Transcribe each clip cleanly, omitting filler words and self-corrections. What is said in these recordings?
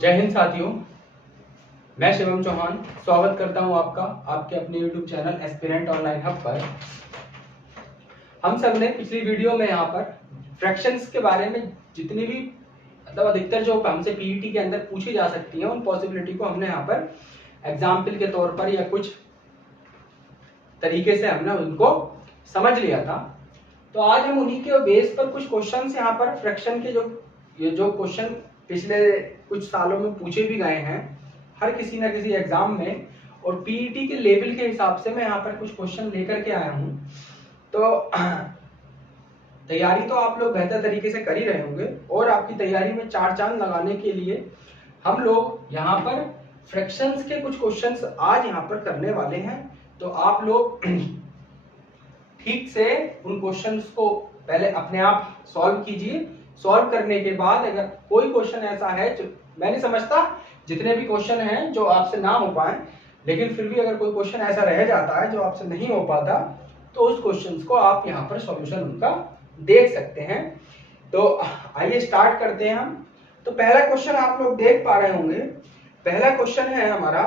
जय हिंद साथियों, मैं शिवम चौहान स्वागत करता हूं आपका आपके अपने YouTube channel aspirant online hub पर। हम सब ने पिछली वीडियो में यहाँ पर फ्रैक्शंस के बारे में जितनी भी अधिकतर जो हमसे पीईटी के अंदर पूछी जा सकती है उन पॉसिबिलिटी को हमने यहाँ पर एग्जाम्पल के तौर पर या कुछ तरीके से हमने उनको समझ लिया था। तो आज हम उन्हीं के बेस पर कुछ क्वेश्चंस यहाँ पर फ्रैक्शन के जो क्वेश्चन पिछले कुछ सालों में पूछे भी गए हैं हर किसी ना किसी एग्जाम में, और पीईटी के लेवल के हिसाब से मैं यहाँ पर कुछ क्वेश्चन लेकर के आया हूँ। तो तैयारी तो आप लोग बेहतर तरीके से कर ही रहे होंगे, और आपकी तैयारी में चार चांद लगाने के लिए हम लोग यहाँ पर फ्रैक्शंस के कुछ क्वेश्चंस आज यहाँ पर करने वाले हैं। तो आप लोग ठीक से उन क्वेश्चंस को पहले अपने आप सॉल्व कीजिए। सॉल्व करने के बाद अगर कोई क्वेश्चन ऐसा है जो मैं नहीं समझता जितने भी क्वेश्चन हैं जो आपसे ना हो पाए, लेकिन फिर भी अगर कोई क्वेश्चन ऐसा रह जाता है जो आपसे नहीं हो पाता तो उस क्वेश्चंस को आप यहाँ पर सॉल्यूशन उनका देख सकते हैं। तो आइए स्टार्ट करते हैं हम। तो पहला क्वेश्चन आप लोग देख पा रहे होंगे। पहला क्वेश्चन है हमारा,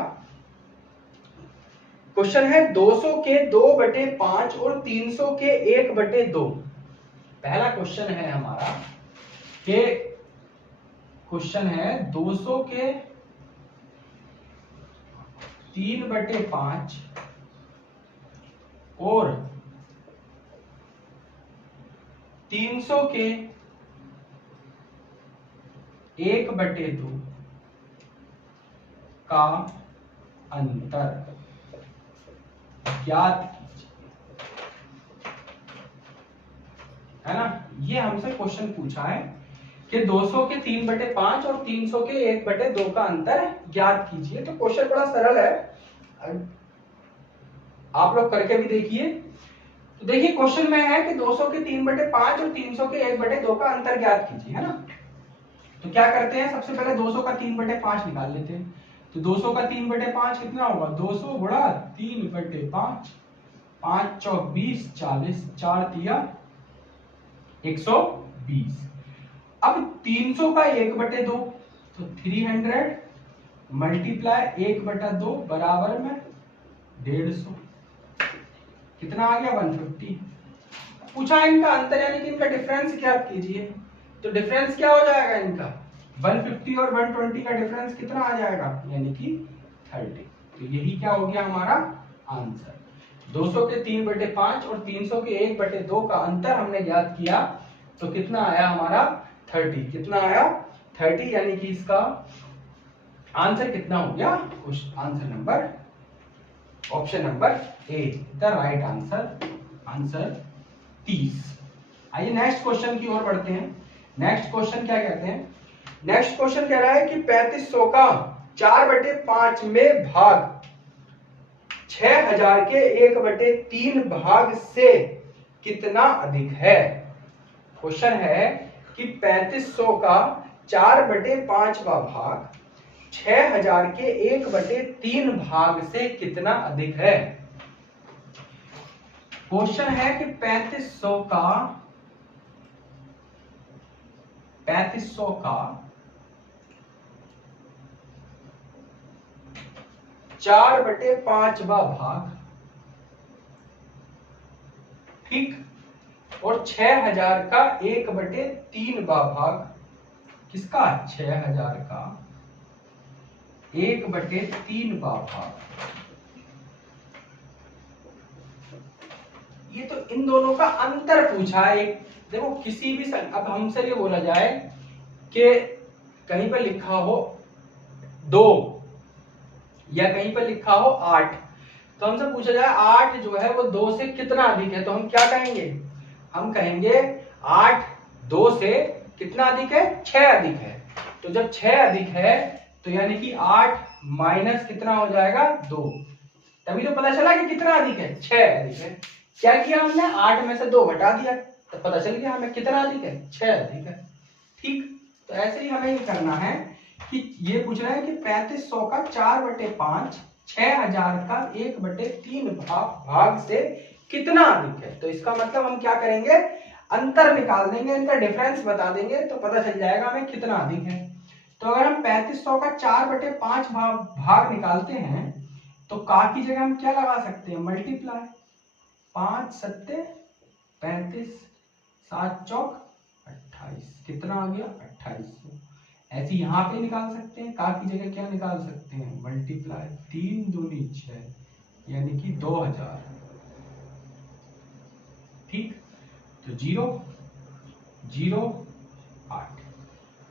क्वेश्चन है 200 के 2/5 और 300 के 1/2। पहला क्वेश्चन है हमारा कि क्वेश्चन है 200 के 3/5 और 300 के 1/2 का अंतर ज्ञात कीजिए, है ना। ये हमसे क्वेश्चन पूछा है कि 200 के 3/5 और 300 के 1/2 का अंतर ज्ञात कीजिए। तो क्वेश्चन बड़ा सरल है, आप लोग करके भी देखिए। तो देखिए क्वेश्चन में है कि 200 के 3/5 और 300 के 1/2 का अंतर ज्ञात कीजिए, है ना। तो क्या करते हैं, सबसे पहले 200 का 3/5 निकाल लेते हैं। तो 200 का 3/5 कितना होगा, 200 गुणा 3/5, 5 चौक 20, 40, 4 तिया 120। अब 300 का 1/2 तो 300 मल्टीप्लाई 1/2 बराबर में 150। कितना आ गया, 150। पूछा इनका अंतर यानी कि इनका डिफरेंस क्या कीजिए। तो डिफरेंस क्या हो जाएगा इनका, 150 और 120 का डिफरेंस कितना आ जाएगा, यानी कि 30। तो यही क्या हो गया हमारा आंसर। 200 के 3/5 और 300 के 1/2 का अंतर हमने ज्ञात किया तो कितना आया हमारा 30। कितना आया 30, यानी कि इसका आंसर कितना हो गया, answer number option number A the right answer, answer 30। आइए नेक्स्ट क्वेश्चन की ओर बढ़ते हैं। नेक्स्ट क्वेश्चन क्या कहते हैं, नेक्स्ट क्वेश्चन कह रहा है कि 3500 का 4/5 में भाग 6000 के 1/3 भाग से कितना अधिक है। क्वेश्चन है कि 3500 का 4/5 भाग 6000 के 1/3 भाग से कितना अधिक है। क्वेश्चन है कि 3500 का 4/5 भाग, ठीक, और 6000 का 1/3 भाग, किसका, 6000 का 1/3 भाग। ये तो इन दोनों का अंतर पूछा है। देखो किसी भी अब हमसे ये बोला जाए कि कहीं पर लिखा हो 2 या कहीं पर लिखा हो 8, तो हमसे पूछा जाए 8 जो है वो 2 से कितना अधिक है, तो हम क्या कहेंगे, हम कहेंगे 8 2 से कितना अधिक है, 6 अधिक है। तो जब 6 अधिक है तो यानी कि 8 माइनस कितना हो जाएगा 2, तभी तो पता चला कि कितना अधिक है, 6 अधिक है। क्या किया हमने, 8 में से 2 घटा दिया तो पता चल गया हमें कितना अधिक है, 6 अधिक है। ठीक, तो ऐसे ही हमें ये करना है कि ये पूछ रहा है कि 3500 का 4/5 6000 का 1/3 भाग से कितना अधिक है। तो इसका मतलब हम क्या करेंगे, अंतर निकाल देंगे, इनका डिफरेंस बता देंगे तो पता चल जाएगा हमें कितना अधिक है। तो अगर हम 3500 का 4/5 भाग निकालते हैं तो का की जगह हम क्या लगा सकते हैं, मल्टीप्लाई। 5 सत्ते 35, 7 चौक 28, कितना आ गया 2800। ऐसे यहाँ पे निकाल सकते हैं, का की जगह क्या निकाल सकते हैं, मल्टीप्लाई। 3 दूनी 6 यानी कि 2000। ठीक, तो 0 0 8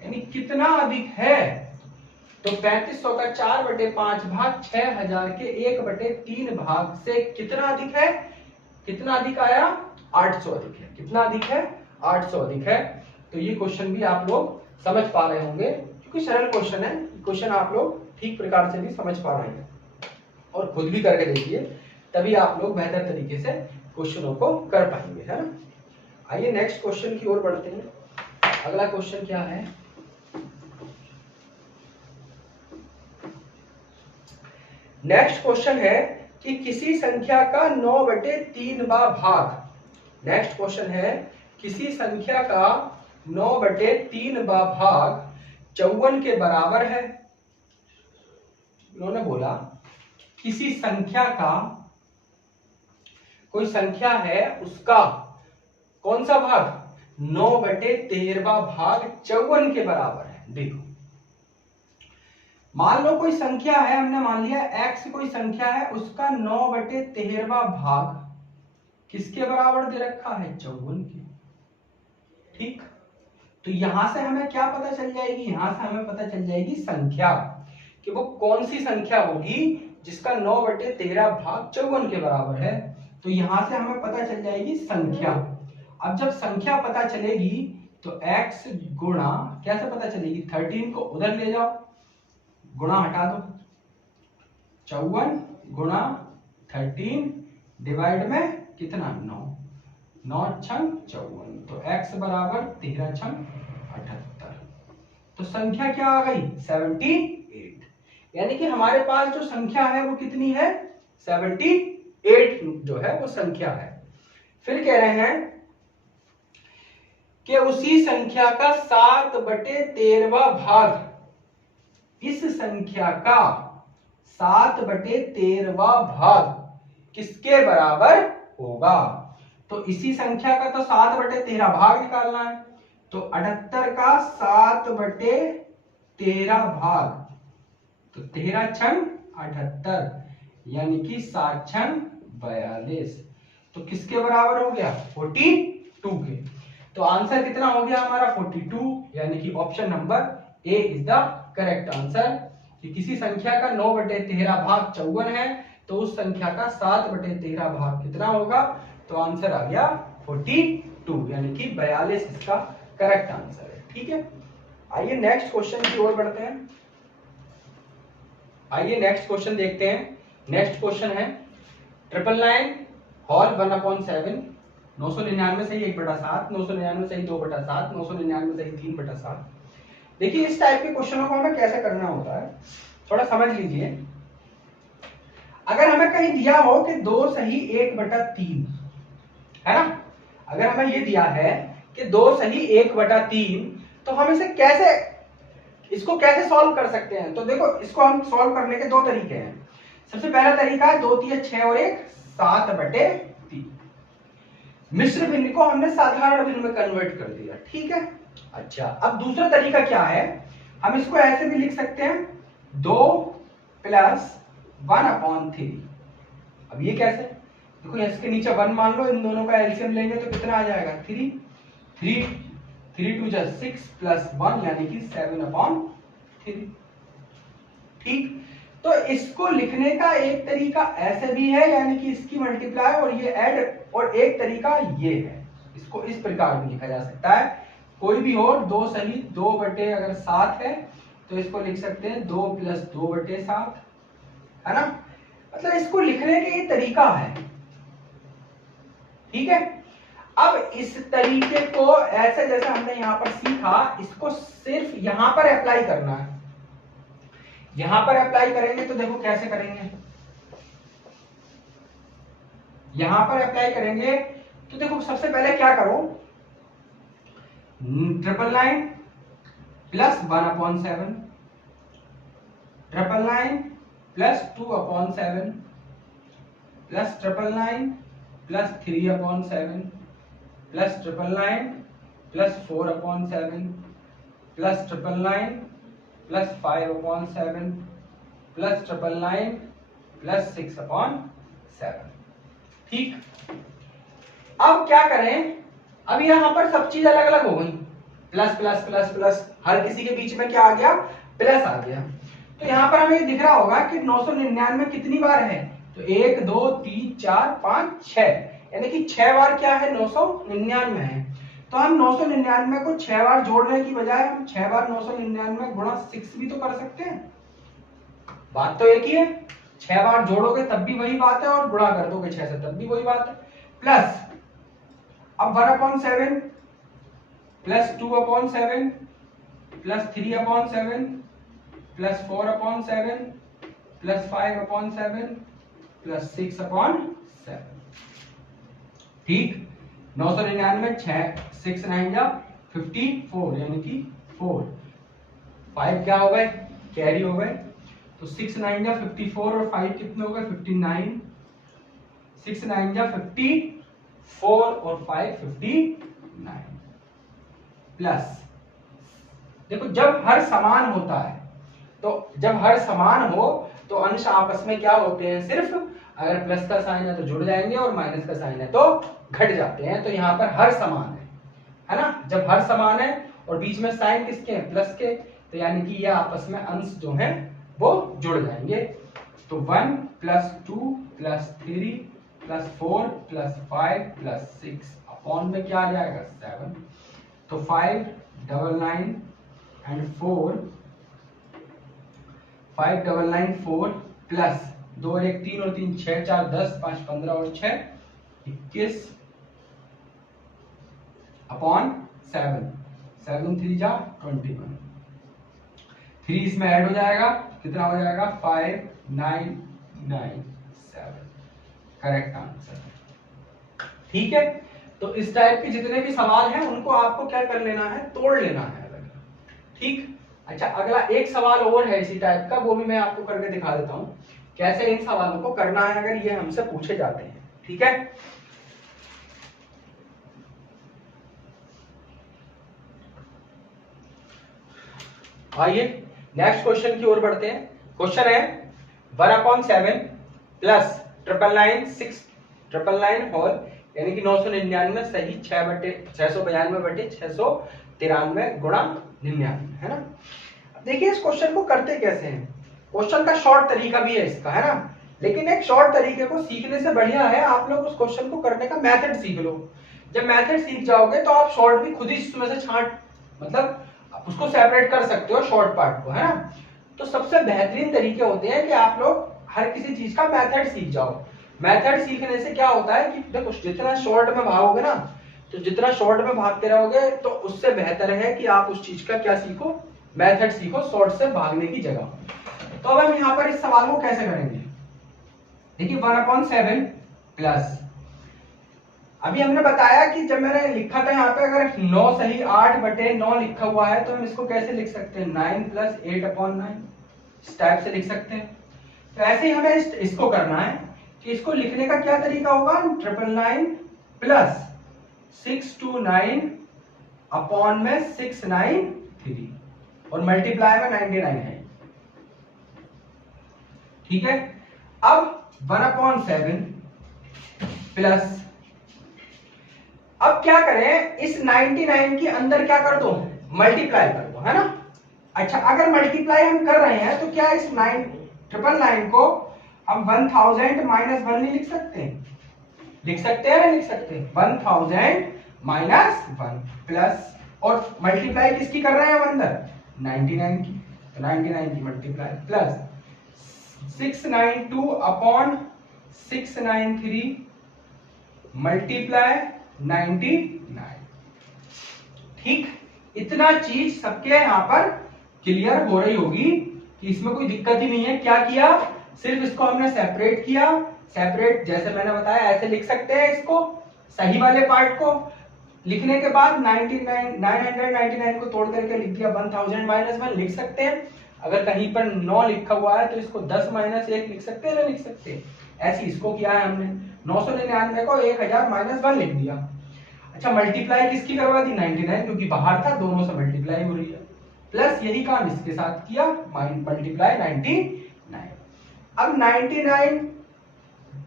यानी कितना अधिक है, तो 3500 का 4/5 भाग 6000 के 1/3 भाग से कितना अधिक है, कितना अधिक आया, 800 अधिक है। कितना अधिक है, 800 अधिक है। तो ये क्वेश्चन भी आप लोग समझ पा रहे होंगे, क्योंकि सरल क्वेश्चन है। क्वेश्चन आप लोग ठीक प्रकार से भी समझ पा रहे हैं और खुद भी करके देखिए, तभी आप लोग बेहतर तरीके से क्वेश्चनों को कर पाएंगे, है ना। आइए नेक्स्ट क्वेश्चन की ओर बढ़ते हैं। अगला क्वेश्चन क्या है, नेक्स्ट क्वेश्चन है कि किसी संख्या का 9/3 भाग, नेक्स्ट क्वेश्चन है किसी संख्या का 9/3 भाग 54 के बराबर है। उन्होंने बोला किसी संख्या का, कोई संख्या है उसका कौन सा भाग, 9/13 भाग 54 के बराबर है। देखो मान लो कोई संख्या है, हमने मान लिया x कोई संख्या है, उसका 9/13 भाग किसके बराबर दे रखा है, 54 के। ठीक, तो यहां से हमें क्या पता चल जाएगी, यहां से हमें पता चल जाएगी संख्या, कि वो कौन सी संख्या होगी जिसका 9/13 भाग 54 के बराबर है। तो यहां से हमें पता चल जाएगी संख्या। अब जब संख्या पता चलेगी तो x गुणा, कैसे पता चलेगी, 13 को उधर ले जाओ, गुणा हटा दो, 54 गुणा 13 डिवाइड में कितना, 9, 9 छंग 54, तो x बराबर 13 छंग 78। तो संख्या क्या आ गई, 78। यानी कि हमारे पास जो संख्या है वो कितनी है, 78 जो है वो संख्या है। फिर कह रहे हैं कि उसी संख्या का 7/13 भाग, इस संख्या का 7/13 भाग किसके बराबर होगा। तो इसी संख्या का तो 7/13 भाग निकालना है, तो 78 का 7/13 भाग, तो 13 छंग 78 यानी कि 7 छंग 42, तो किसके बराबर हो गया, 42 के। तो आंसर कितना हो गया हमारा, 42, यानी कि option number A is the correct answer. कि किसी संख्या का 9/13 भाग 54 है, तो उस संख्या का 7/13 भाग कितना होगा, तो आंसर आ गया 42, यानी कि 42 इसका करेक्ट आंसर है। ठीक है, आइए नेक्स्ट क्वेश्चन की ओर बढ़ते हैं। आइए नेक्स्ट क्वेश्चन देखते हैं। नेक्स्ट क्वेश्चन है 999 होल 1/7, 999 सही 1/7, 999 सही 2/7, 999 सही 3/7। देखिए इस टाइप के क्वेश्चनों को हमें कैसे करना होता है, थोड़ा समझ लीजिए। अगर हमें कहीं दिया हो कि 2 सही 1/3, है ना, अगर हमें ये दिया है कि 2 सही 1/3, तो हम इसे कैसे, इसको कैसे सॉल्व कर सकते हैं। तो देखो इसको हम सॉल्व करने के दो तरीके हैं। सबसे पहला तरीका है 2 3 6 और 1 7/3। मिश्र भिन्न को हमने साधारण भिन्न में कन्वर्ट कर दिया, ठीक है। अच्छा, अब दूसरा तरीका क्या है, हम इसको ऐसे भी लिख सकते हैं 2 + 1/3। अब ये कैसे, देखो इसके नीचे 1 मान लो, इन दोनों का एलसीएम लेंगे तो कितना आ जाएगा, 3 3 3 2 6 + 1 यानी कि 7/3। ठीक, तो इसको लिखने का एक तरीका ऐसे भी है, यानी कि इसकी मल्टीप्लाई और ये ऐड, और एक तरीका ये है, इसको इस प्रकार भी लिखा जा सकता है। कोई भी हो, 2 सही 2/7 है तो इसको लिख सकते हैं 2 + 2/7, है ना। मतलब इसको लिखने का ये तरीका है, ठीक है। अब इस तरीके को ऐसे जैसे हमने यहां पर सीखा, इसको सिर्फ यहां पर अप्लाई करना है। यहां पर अप्लाई करेंगे तो देखो कैसे करेंगे, यहां पर अप्लाई करेंगे तो देखो सबसे पहले क्या करो, 999 + 1/7 999 plus 2/7 plus 999 plus 3/7 plus 999 plus 4/7 plus 999 plus 5/7 plus 999 plus 6/7। ठीक, अब क्या करें, अब यहाँ पर सब चीज अलग अलग हो गई, प्लस प्लस प्लस प्लस, हर किसी के बीच में क्या आ गया, प्लस आ गया। तो यहाँ पर हमें दिख रहा होगा कि 999 कितनी बार है, तो 1 2 3 4 5 6, यानी कि 6 बार क्या है, 999 है। तो हम 999 को 6 बार जोड़ने की बजाय हम 6 बार 999 गुणा 6 भी तो कर सकते हैं। बात तो एक ही है, 6 बार जोड़ोगे तब भी वही बात है और गुणा कर दोगे 6 से तब भी वही बात है। प्लस अब 1/7 plus 2/7 plus 3/7 plus 4/7 plus 5/7 plus 6/7। ठीक, 999 6 9 जा 54, यानी कि 4, 5 क्या हो गए, कैरी हो गए, तो 6 9 जा 54 और 5 कितने हो गए, 59, 6 9 जा 54 और 5 59। प्लस देखो, जब हर समान होता है, तो जब हर समान हो तो अंश आपस में क्या होते हैं, सिर्फ अगर प्लस का साइन है तो जुड़ जाएंगे और माइनस का साइन है तो घट जाते हैं। तो यहाँ पर हर समान है ना, जब हर समान है और बीच में साइन किसके हैं, प्लस के, तो यानी कि ये आपस में अंश जो है वो जुड़ जाएंगे। तो 1 plus 2 plus 3 plus 4 plus 5 plus 6 upon में क्या आ जाएगा, 7। तो 5 99 एंड 4 5 99 4 प्लस 2 और 1 3 और 3 6 4 10 5 15 और 6 21 अपॉन 7, 7 3 जा 21, 3 इसमें ऐड हो जाएगा, कितना हो जाएगा, 5 9 9 7, करेक्ट आंसर। ठीक है, तो इस टाइप के जितने भी सवाल हैं उनको आपको क्या कर लेना है, तोड़ लेना है अलग। ठीक, अच्छा अगला एक सवाल और है इसी टाइप का, वो भी मैं आपको करके दिखा देता हूं कैसे इन सवालों को करना है अगर ये हमसे पूछे जाते हैं। ठीक है, आइए नेक्स्ट क्वेश्चन की ओर बढ़ते हैं। क्वेश्चन है 1/7 प्लस 999 6 999 होल, यानी कि 999 सही 6/692/693 गुणा 99, है ना। देखिए इस क्वेश्चन को करते कैसे हैं, क्वेश्चन का शॉर्ट तरीका भी है इसका, है ना, लेकिन एक शॉर्ट तरीके को सीखने से बढ़िया है आप लोग उस क्वेश्चन को करने का मेथड सीख लो। जब मेथड सीख जाओगे तो आप शॉर्ट भी खुद ही इसमें से छांट, मतलब उसको सेपरेट कर सकते हो शॉर्ट पार्ट को, है ना। तो सबसे बेहतरीन तरीके होते हैं कि आप लोग हर किसी चीज का मेथड सीख जाओ। मेथड सीखने से क्या होता है कि देखो जितना शॉर्ट में भागोगे ना, तो जितना शॉर्ट में भागते रहोगे तो उससे बेहतर है कि आप उस चीज का क्या सीखो, मेथड सीखो शॉर्ट से भागने की जगह। तो अब हम यहाँ पर इस सवाल को कैसे करेंगे, देखिए 1/7 प्लस, अभी हमने बताया कि जब मैंने लिखा था यहाँ पे अगर 9 सही 8/9 लिखा हुआ है तो हम इसको कैसे लिख सकते हैं, 9 प्लस 8/9, इस टाइप से लिख सकते हैं। तो ऐसे ही हमें इसको करना है कि इसको लिखने का क्या तरीका होगा, 999 प्लस 629 अपॉन में 693 और मल्टीप्लाई में 99 है। ठीक है, अब 1/7 प्लस, अब क्या करें, इस 99 के अंदर क्या कर दो, मल्टीप्लाई कर दो, है ना। अच्छा अगर मल्टीप्लाई हम कर रहे हैं तो क्या इस 999 को हम 1000 माइनस 1 नहीं लिख सकते, लिख सकते हैं ना, लिख सकते हैं, 1000 माइनस 1 प्लस, और मल्टीप्लाई किसकी कर रहे हैं हम अंदर, 99 की, तो 99 की मल्टीप्लाई प्लस 692 अपॉन 693 मल्टीप्लाई 99। ठीक, इतना चीज सबके यहाँ पर क्लियर हो रही होगी कि इसमें कोई दिक्कत ही नहीं है। क्या किया, सिर्फ इसको हमने सेपरेट किया, सेपरेट जैसे मैंने बताया ऐसे लिख सकते हैं इसको, सही वाले पार्ट को लिखने के बाद 999 को तोड़ करके लिख दिया 1000 माइनस 1 लिख सकते हैं। अगर कहीं पर 9 लिखा हुआ है तो इसको 10 माइनस 1 लिख सकते हैं ना, लिख सकते हैं। ऐसे इसको किया है हमने, 999 को 1000 माइनस 1 लिख दिया। अच्छा मल्टीप्लाई किसकी करवा दी, 99, क्योंकि बाहर था, दोनों से मल्टीप्लाई हो रही है। प्लस यही काम इसके साथ किया, मल्टीप्लाई 99। अब 99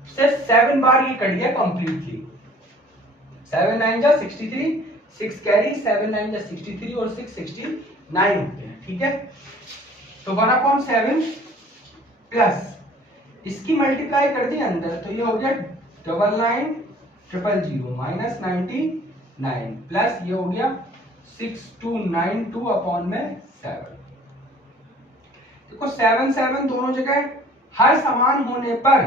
से 7 बार ये कट गया कंप्लीटली। 7 9 जा 63, 6 कैरी, 7 9 जा 63 और 6 69 होते हैं। ठीक है, तो 1/7 प्लस इसकी मल्टीप्लाई कर दी अंदर, तो ये हो गया 99,000 माइनस 99 प्लस ये हो गया 6292 अपॉन में 7। देखो 7 7 दोनों जगह हर समान होने पर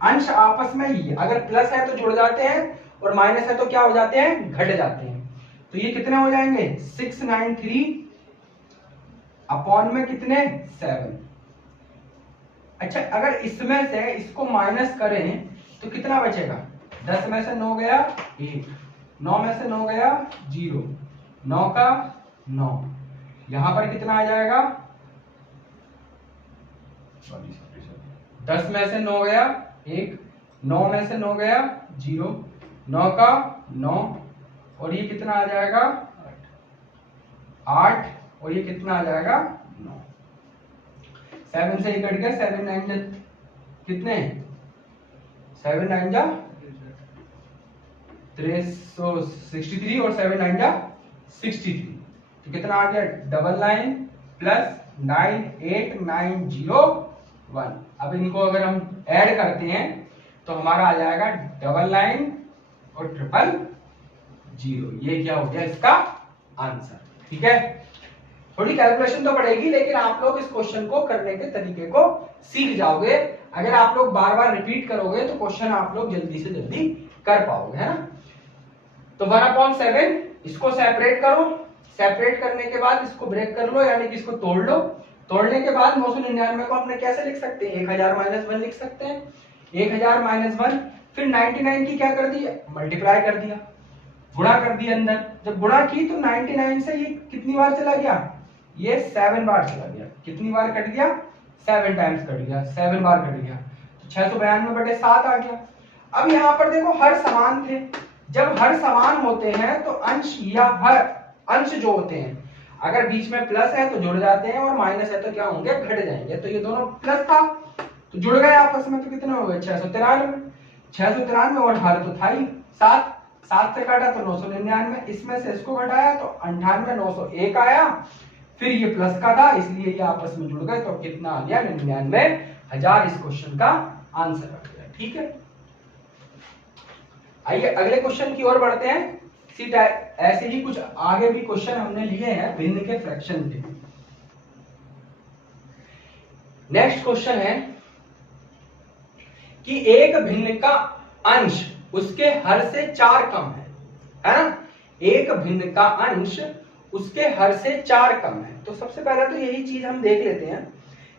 अंश आपस में ही, अगर प्लस है तो जुड़ जाते हैं और माइनस है तो क्या हो जाते हैं, घट जाते हैं। तो ये कितने हो जाएंगे, 693 अपॉन में कितने 7। अच्छा अगर इसमें से इसको माइनस करें तो कितना बचेगा, 10 में से 9 गया 1, 9 में से 9 गया 0, 9 का 9, यहां पर कितना आ जाएगा, 10 में से 9 गया 1, 9 में से 9 गया 0, 9 का 9 और ये कितना आ जाएगा 8 और ये कितना आ जाएगा 9। 7 से ये कट गया, 7 9 जा कितने, 7 9 जा 363 और 7 9 जा 63, तो कितना आ गया 99 प्लस 98901। अब इनको अगर हम ऐड करते हैं तो हमारा आ जाएगा 99 और 000। ये क्या हो गया इसका आंसर। ठीक है, थोड़ी कैलकुलेशन तो पड़ेगी, लेकिन आप लोग इस क्वेश्चन को करने के तरीके को सीख जाओगे। अगर आप लोग बार बार रिपीट करोगे तो क्वेश्चन आप लोग जल्दी से जल्दी कर पाओगे, है ना। तो 1/7 इसको सेपरेट करो, सेपरेट करने के बाद इसको ब्रेक कर लो, यानी कि इसको तोड़ लो। तोड़ने के बाद 999 को हमने कैसे लिख सकते हैं, 1000 माइनस 1 लिख सकते हैं। 1000 माइनस 1, फिर 99 की क्या कर दी, मल्टीप्लाई कर दिया, गुणा कर दिया अंदर। जब गुणा की तो 99 से ये कितनी बार चला गया, ये 7 बार चला गया। कितनी बार कट गया, 7 टाइम्स कट गया, 7 बार कट गया, तो 692/7 आ गया। अब यहाँ पर देखो हर समान थे, जब हर समान होते हैं तो अंश या हर अंश जो होते हैं, अगर बीच में प्लस है तो जुड़ जाते हैं और माइनस है तो क्या होंगे, घट जाएंगे। तो ये दोनों प्लस था तो जुड़ गए आपस में, तो कितने हो गए 693 और हर तो था ही 7, 7 से काटा तो 999, इसमें से इसको घटाया तो 98,901 आया, फिर ये प्लस का था इसलिए ये आपस में जुड़ गए, तो कितना आ गया 99,000 इस क्वेश्चन का आंसर आ गया। ठीक है, आइए अगले क्वेश्चन की ओर बढ़ते हैं। ऐसे ही कुछ आगे भी क्वेश्चन हमने लिए हैं भिन्न के फ्रैक्शन के। नेक्स्ट क्वेश्चन है कि एक भिन्न का अंश उसके हर से 4 कम है ना। एक भिन्न का अंश उसके हर से 4 कम है। तो सबसे पहले तो यही चीज हम देख लेते हैं,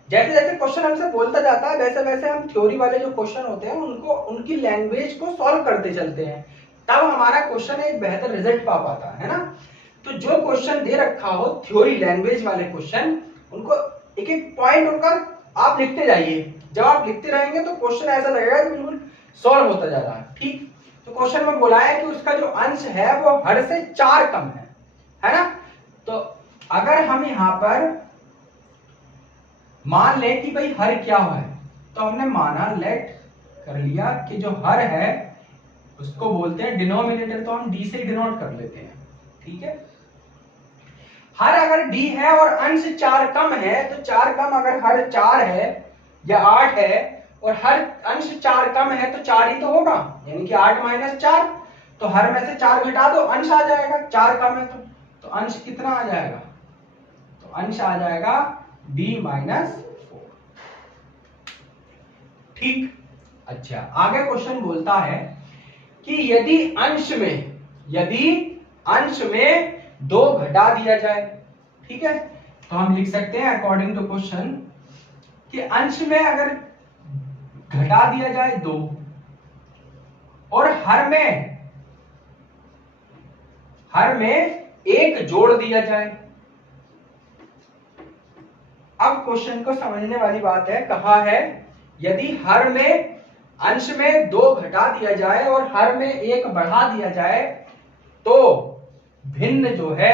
जैसे जैसे क्वेश्चन हमसे बोलता जाता है वैसे वैसे हम थ्योरी वाले जो क्वेश्चन होते हैं उनको उनकी लैंग्वेज को सॉल्व करते चलते हैं, तब हमारा क्वेश्चन एक बेहतर रिजल्ट पा पाता है ना। तो जो क्वेश्चन दे रखा हो थ्योरी लैंग्वेज वाले क्वेश्चन, उनको एक एक पॉइंट उनका आप लिखते जाइए। जब आप लिखते रहेंगे तो क्वेश्चन ऐसा लगेगा कि बिल्कुल सॉल्व होता जा रहा है। ठीक, तो क्वेश्चन में बोला है कि उसका जो अंश है वो हर से 4 कम है ना। तो अगर हम यहां पर मान ले कि भाई हर क्या है, तो हमने माना लेट कर लिया कि जो हर है उसको बोलते हैं डिनोमिनेटर, तो हम डी से डिनोट कर लेते हैं। ठीक है, हर अगर डी है और अंश 4 कम है, तो 4 कम अगर हर 4 है या 8 है और हर अंश 4 कम है तो 4 ही तो होगा, यानी कि 8 माइनस 4, तो हर में से 4 घटा दो अंश आ जाएगा। 4 कम है तो अंश कितना आ जाएगा, तो अंश आ जाएगा d माइनस 4। ठीक, अच्छा आगे क्वेश्चन बोलता है कि यदि अंश में 2 घटा दिया जाए, ठीक है, तो हम लिख सकते हैं अकॉर्डिंग टू क्वेश्चन कि अंश में अगर घटा दिया जाए 2 और हर में 1 जोड़ दिया जाए। अब क्वेश्चन को समझने वाली बात है, कहा है यदि हर में अंश में 2 घटा दिया जाए और हर में 1 बढ़ा दिया जाए तो भिन्न जो है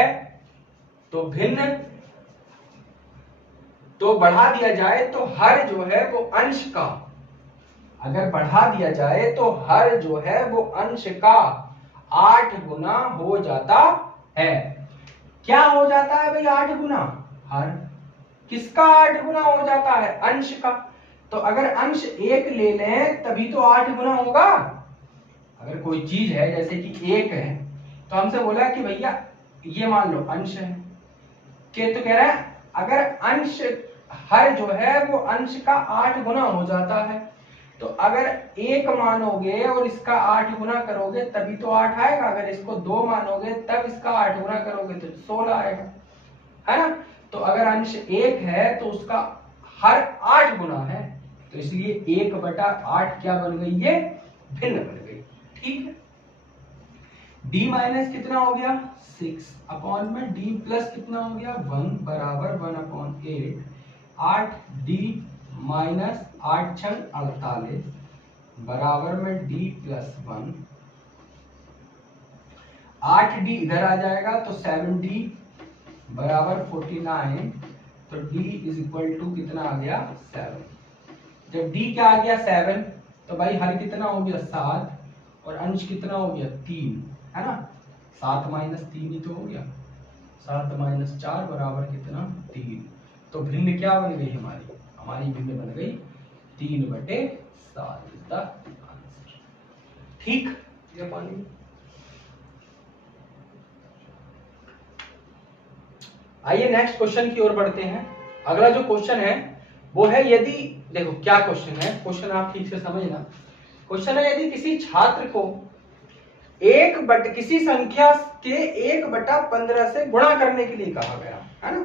तो बढ़ा दिया जाए तो हर जो है वो अंश का, अगर बढ़ा दिया जाए तो हर जो है वो अंश का 8 गुना हो जाता है। क्या हो जाता है भाई 8 गुना? हर किसका 8 गुना हो जाता है? अंश का। तो अगर अंश 1 ले लें तभी तो 8 गुना होगा। अगर कोई चीज है जैसे कि 1 है तो हमसे बोला कि भैया ये मान लो अंश है, के तो कह रहा है अगर अंश हर जो है वो अंश का 8 गुना हो जाता है, तो अगर 1 मानोगे और इसका 8 गुना करोगे तभी तो 8 आएगा, अगर इसको 2 मानोगे तब इसका 8 गुना करोगे तो 16 आएगा, है ना। तो अगर अंश 1 है तो उसका हर 8 गुना है, तो इसलिए 1/8 क्या बन गई? ये भिन्न बन गई। ठीक है। d माइनस कितना हो गया? 6 अपॉन में d प्लस कितना हो गया? 1 बराबर 1/8। 8d माइनस 8 छंग 48 बराबर में d प्लस 1। 8d इधर आ जाएगा तो 7d बराबर 49, तो d इज इक्वल टू कितना आ गया? 7। जब d क्या आ गया? 7, तो भाई हर कितना हो गया? 7 और अंश कितना हो गया? 3, है ना। 7 माइनस 3 ही तो हो गया। 7 माइनस 4 बराबर कितना? 3। तो भिन्न क्या बन गई हमारी? हमारी भिन्न बन गई 3/7 इज द आंसर। ठीक, ये पानी। आइए नेक्स्ट क्वेश्चन की ओर बढ़ते हैं। अगला जो क्वेश्चन है वो है, यदि देखो क्या क्वेश्चन है, क्वेश्चन आप ठीक से समझना। क्वेश्चन है यदि किसी छात्र को किसी संख्या के 1/15 से गुणा करने के लिए कहा गया, है ना।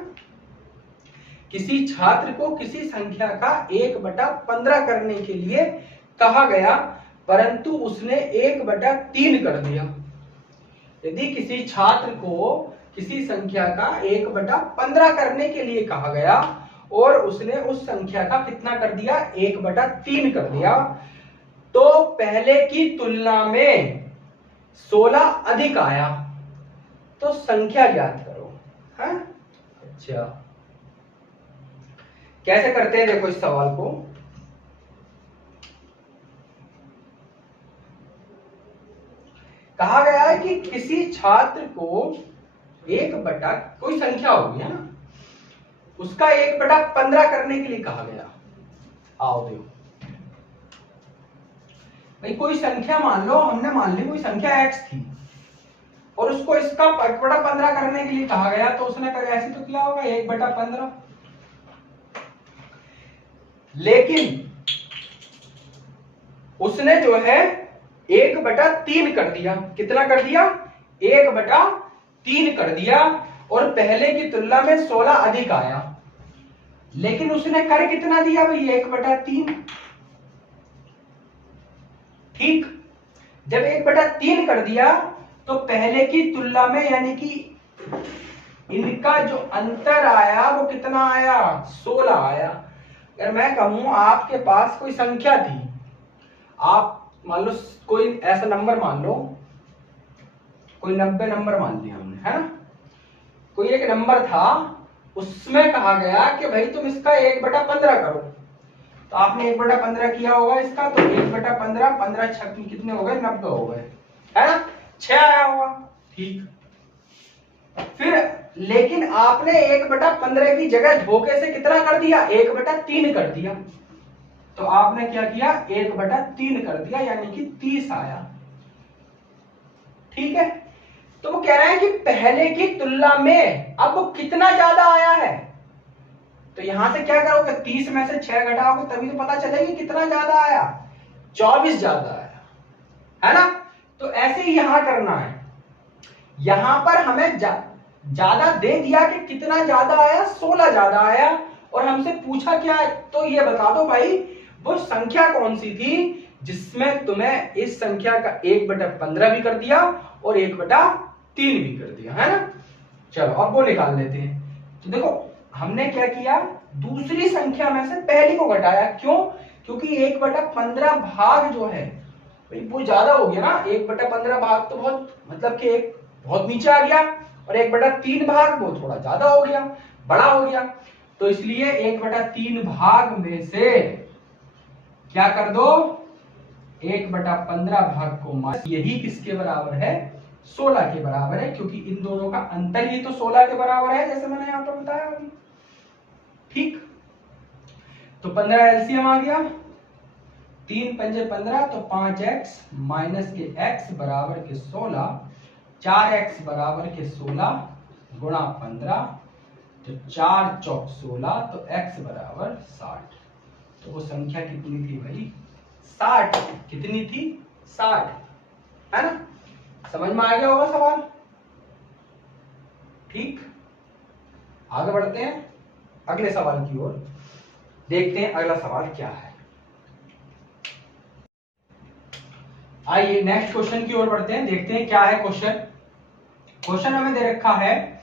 किसी छात्र को किसी संख्या का 1/15 करने के लिए कहा गया परंतु उसने 1/3 कर दिया। यदि किसी छात्र को किसी संख्या का 1/15 करने के लिए कहा गया और उसने उस संख्या का कितना कर दिया? 1/3 कर दिया, तो पहले की तुलना में 16 अधिक आया, तो संख्या ज्ञात करो। है अच्छा, कैसे करते हैं देखो इस सवाल को। कहा गया है कि किसी छात्र को कोई संख्या होगी, है ना, उसका 1/15 करने के लिए कहा गया। आओ देखो भाई, कोई संख्या मान लो, हमने मान ली कोई संख्या x थी और उसको इसका 1/15 करने के लिए कहा गया, तो उसने ऐसे तो किया होगा 1/15। लेकिन उसने जो है 1/3 कर दिया। कितना कर दिया? 1/3 कर दिया और पहले की तुलना में 16 अधिक आया। लेकिन उसने कर कितना दिया भाई? 1/3। ठीक, जब 1/3 कर दिया तो पहले की तुलना में यानी कि इनका जो अंतर आया वो कितना आया? 16 आया। अगर मैं कहूं आपके पास कोई संख्या थी, आप मान लो कोई ऐसा नंबर मान लो, कोई 90 नंबर मान लिया हमने, है ना। कोई एक नंबर था, उसमें कहा गया कि भाई तुम इसका 1/15 करो, तो आपने 1/15 किया होगा इसका, तो 1/15 15 छक कितने हो गए? 90 हो गए, है ना। 6 आया होगा। ठीक, फिर लेकिन आपने 1/15 की जगह धोखे से कितना कर दिया? 1/3 कर दिया। तो आपने क्या किया? 1/3 कर दिया, यानी कि 30 आया। ठीक है, तो वो कह रहा है कि पहले की तुलना में अब वो कितना ज्यादा आया है। तो यहां से क्या करोगे? 30 में से 6 घटाओगे तभी तो पता चलेगा कितना ज्यादा आया। 24 ज्यादा आया, है ना। तो ऐसे ही यहां करना है। यहां पर हमें ज्यादा दे दिया कि कितना ज्यादा आया? 16 ज्यादा आया। और हमसे पूछा क्या है? तो ये बता दो भाई वो संख्या कौन सी थी जिसमें तुम्हें इस संख्या का 1/15 भी कर दिया और 1/3 भी कर दिया, है ना। चलो अब वो निकाल लेते हैं। तो देखो हमने क्या किया, दूसरी संख्या में से पहली को घटाया। क्यों? क्योंकि 1/15 भाग जो है भाई वो ज्यादा हो गया ना। 1/15 भाग तो बहुत मतलब कि एक बहुत नीचे आ गया, और 1/3 भाग वो थोड़ा ज्यादा हो गया, बड़ा हो गया। तो इसलिए 1/3 भाग में से क्या कर दो, 1/15 भाग को मार, यही किसके बराबर है, 16 के बराबर है, क्योंकि इन दोनों का अंतर ही तो 16 के बराबर है, जैसे मैंने यहां पर बताया अभी। ठीक, तो 15 एलसीएम आ गया, 3 पंजे 15, तो 5x माइनस के x बराबर के 16, 4x बराबर के 16 गुणा 15, तो 4 चौक 16, तो x बराबर 60। तो वो संख्या कितनी थी भाई, 60। कितनी थी, 60, है ना। समझ में आ गया होगा सवाल। ठीक, आगे बढ़ते हैं अगले सवाल की ओर, देखते हैं अगला सवाल क्या है। आइए नेक्स्ट क्वेश्चन की ओर बढ़ते हैं, देखते हैं क्या है क्वेश्चन। क्वेश्चन हमें दे रखा है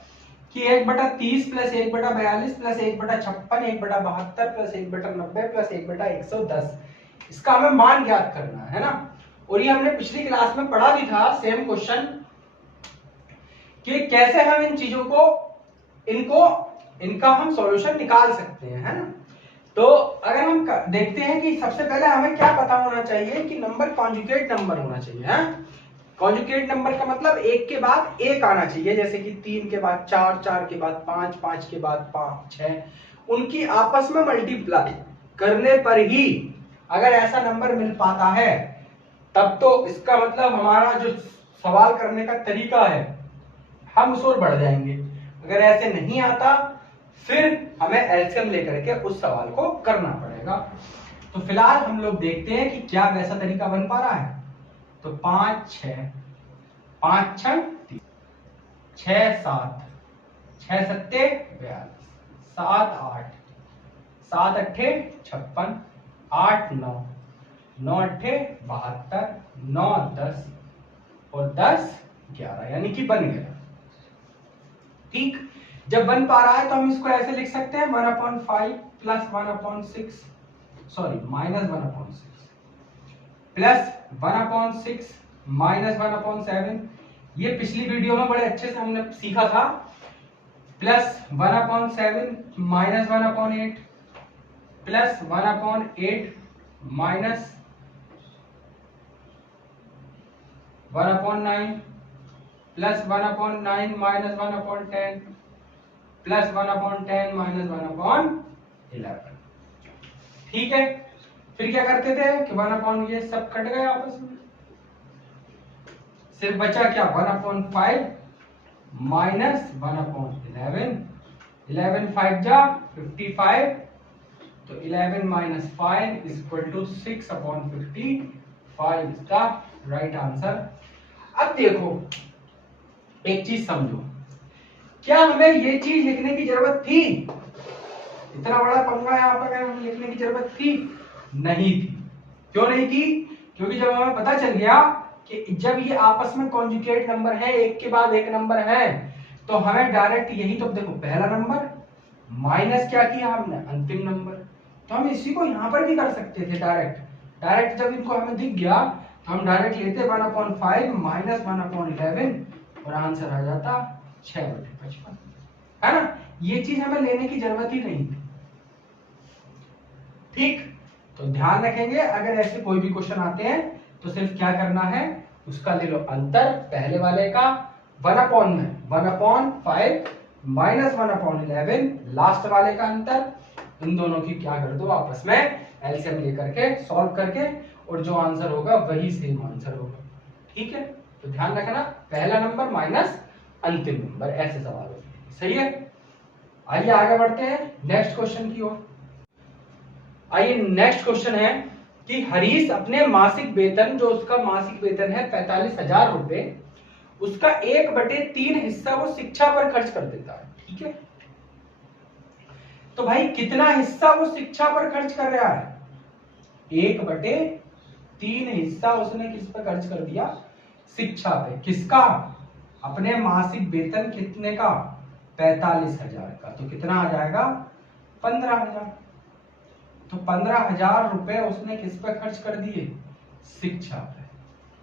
कि 1/30 प्लस 1/42 प्लस 1/56 1/72 प्लस 1/90 प्लस 1/110, इसका हमें मान ज्ञात करना है ना। और ये हमने पिछली क्लास में पढ़ा भी था सेम क्वेश्चन, कि कैसे हम इन चीजों को इनका हम सॉल्यूशन निकाल सकते हैं, है ना। तो अगर हम देखते हैं कि सबसे पहले हमें क्या पता होना चाहिए कि नंबर कॉन्जुगेट नंबर होना चाहिए, है। कॉन्जुगेट नंबर का मतलब एक के बाद एक आना चाहिए, जैसे कि 3 के बाद 4, 4 के बाद 5, 5 के बाद 5, 6, उनकी आपस में मल्टीप्लाई करने पर ही अगर ऐसा नंबर मिल पाता है, तब तो इसका मतलब हमारा जो सवाल करने का तरीका है हम उस ओर बढ़ जाएंगे। अगर ऐसे नहीं आता फिर हमें एलसीएम लेकर के उस सवाल को करना पड़ेगा। तो फिलहाल हम लोग देखते हैं कि क्या वैसा तरीका बन पा रहा है। तो 5 6 5 6 6 7 6 7 42 7 8 7 8 56 8 9 9 8 72 9 10 और 10 11, यानी कि बन गया। ठीक, जब बन पा रहा है तो हम इसको ऐसे लिख सकते हैं 1/5 plus 1/6 sorry minus 1/6 plus 1/6 minus 1/7, ये पिछली वीडियो में बड़े अच्छे से हमने सीखा था, plus 1/7 minus 1/8 plus 1/8 minus 1/9 plus 1/9 minus 1/10 plus 1/10 minus 1/11। ठीक है, फिर क्या करते थे कि 1/, ये सब कट गए आपस में, सिर्फ बचा क्या 1/5 माइनस 1/11, 11 5 जा 55, तो 11 minus 5 is equal to 6/55 is the right answer. अब देखो एक चीज समझो, क्या हमें ये चीज लिखने की जरूरत थी? इतना बड़ा पंगा यहाँ पर हमें लिखने की जरूरत थी? नहीं थी। क्यों नहीं थी? क्योंकि जब हमें पता चल गया कि जब ये आपस में कॉन्जुगेट नंबर है, एक के बाद एक नंबर है, तो हमें डायरेक्ट यही, तो देखो पहला नंबर माइनस क्या किया हमने, अंतिम नंबर, तो हम इसी को यहाँ पर भी कर सकते थे डायरेक्ट जब इनको हमें दिख गया तो हम डायरेक्ट लेते 1/5 माइनस 1/11 और आंसर आ जाता 6/55, है ना। ये चीज हमें लेने की जरूरत ही नहीं थी। ठीक, तो ध्यान रखेंगे अगर ऐसे कोई भी क्वेश्चन आते हैं तो सिर्फ क्या करना है, उसका ले लो अंतर, पहले वाले का 1/5 माइनस 1/11, लास्ट वाले का अंतर, इन दोनों की क्या कर दो आपस में एलसीएम लेकर के सॉल्व करके, और जो आंसर होगा वही सेम आंसर होगा। ठीक है, तो ध्यान रखना पहला नंबर माइनस अंतिम नंबर, ऐसे सवाल होते हैं। सही है, आइए आगे बढ़ते हैं नेक्स्ट क्वेश्चन की ओर। आइए नेक्स्ट क्वेश्चन है कि हरीश अपने मासिक वेतन, जो उसका मासिक वेतन है 45,000 रुपए, उसका 1/3 हिस्सा वो शिक्षा पर खर्च कर देता है। ठीक है, तो भाई कितना हिस्सा वो शिक्षा पर खर्च कर रहा है? 1/3 हिस्सा उसने किस पर खर्च कर दिया? शिक्षा पे। किसका? अपने मासिक वेतन कितने का? 45,000 का, तो कितना आ जाएगा 15,000। तो 15,000 रुपए उसने किस पे खर्च कर दिए, शिक्षा पे।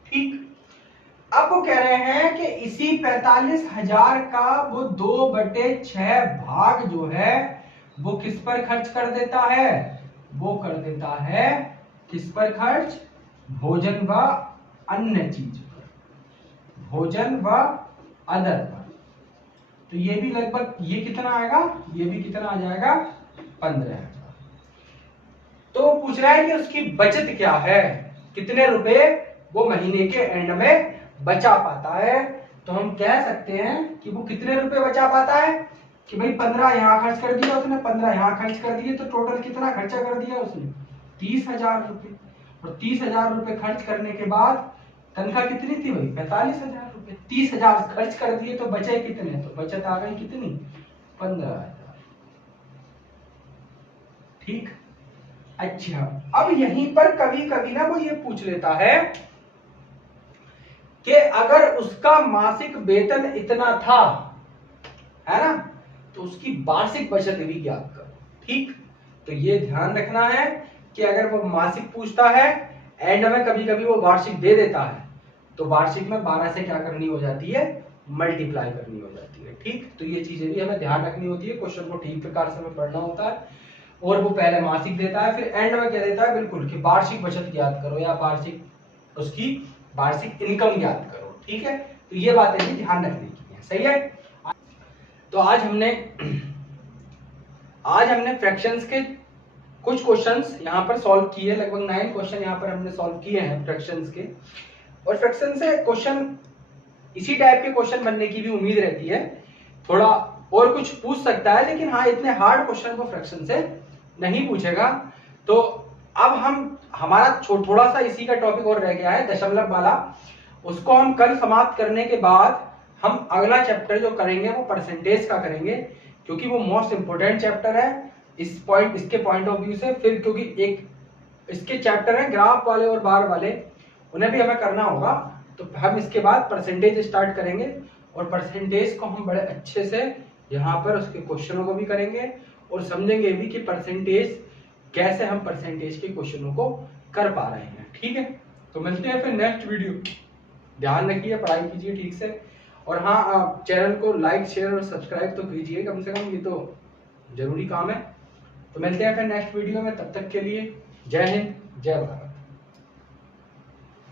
ठीक, अब वो कह रहे हैं कि इसी 45,000 का वो 2/6 भाग जो है वो किस पर खर्च कर देता है, वो कर देता है किस पर खर्च, भोजन व अन्य चीज पर, भोजन व अदर पर। तो ये भी लगभग, ये कितना आएगा, ये भी कितना आ जाएगा 15,000। तो पूछ रहा है कि उसकी बचत क्या है, कितने रुपए वो महीने के एंड में बचा पाता है। तो हम कह सकते हैं कि वो कितने रुपए बचा पाता है कि भाई 15 यहाँ खर्च कर दिया उसने, 15 यहाँ खर्च कर दिए, तो टोटल कितना खर्चा कर दिया उसने, 30,000 रुपए। और 30,000 रुपए खर्च करने के बाद तनख्वाह कितनी थी भाई, 45,000 रुपए। 30,000 खर्च कर दिए तो बचे कितने, तो बचत आ गई कितनी, 15,000। ठीक, अच्छा, अब यहीं पर कभी कभी ना वो ये पूछ लेता है कि अगर उसका मासिक वेतन इतना था, है ना, तो उसकी वार्षिक बचत भी ज्ञात करो। ठीक, तो ये ध्यान रखना है कि अगर वो मासिक पूछता है, एंड में कभी कभी वो वार्षिक दे देता है, तो वार्षिक में 12 से क्या करनी हो जाती है, मल्टीप्लाई करनी हो जाती है। ठीक, तो ये चीजें भी हमें ध्यान रखनी होती है, क्वेश्चन को ठीक प्रकार से हमें पढ़ना होता है। और वो पहले मासिक देता है, फिर एंड में क्या देता है, बिल्कुल कि वार्षिक बचत ज्ञात करो या वार्षिक उसकी वार्षिक इनकम ज्ञात करो। ठीक है, तो ये बातें भी ध्यान रखने की है। सही है। तो आज हमने फ्रैक्शंस के कुछ क्वेश्चंस यहाँ पर सॉल्व किए, लगभग 9 क्वेश्चन यहाँ पर हमने सॉल्व किए हैं फ्रैक्शंस के। और फ्रैक्शन से क्वेश्चन, इसी टाइप के क्वेश्चन बनने की भी उम्मीद रहती है। थोड़ा और कुछ पूछ सकता है, लेकिन हाँ इतने हार्ड क्वेश्चन को फ्रैक्शन से नहीं पूछेगा। तो अब हमारा थोड़ा सा इसी का टॉपिक और रह गया है, दशमलव वाला। उसको हम कल समाप्त करने के बाद हम अगला चैप्टर जो करेंगे वो परसेंटेज का करेंगे, क्योंकि वो मोस्ट इंपोर्टेंट चैप्टर है इसके पॉइंट ऑफ व्यू से। फिर क्योंकि एक इसके चैप्टर है ग्राफ वाले और बार वाले, उन्हें भी हमें करना होगा। तो हम इसके बाद परसेंटेज स्टार्ट करेंगे, और परसेंटेज को हम बड़े अच्छे से यहाँ पर उसके क्वेश्चनों को भी करेंगे और समझेंगे भी कि परसेंटेज कैसे हम परसेंटेज के क्वेश्चनों को कर पा रहे हैं। ठीक है, तो मिलते हैं फिर नेक्स्ट वीडियो। ध्यान रखिए, पढ़ाई कीजिए ठीक से, और हाँ चैनल को लाइक शेयर और सब्सक्राइब तो कीजिए कम से कम, ये तो जरूरी काम है। तो मिलते हैं फिर नेक्स्ट वीडियो में, तब तक के लिए जय हिंद जय भारत।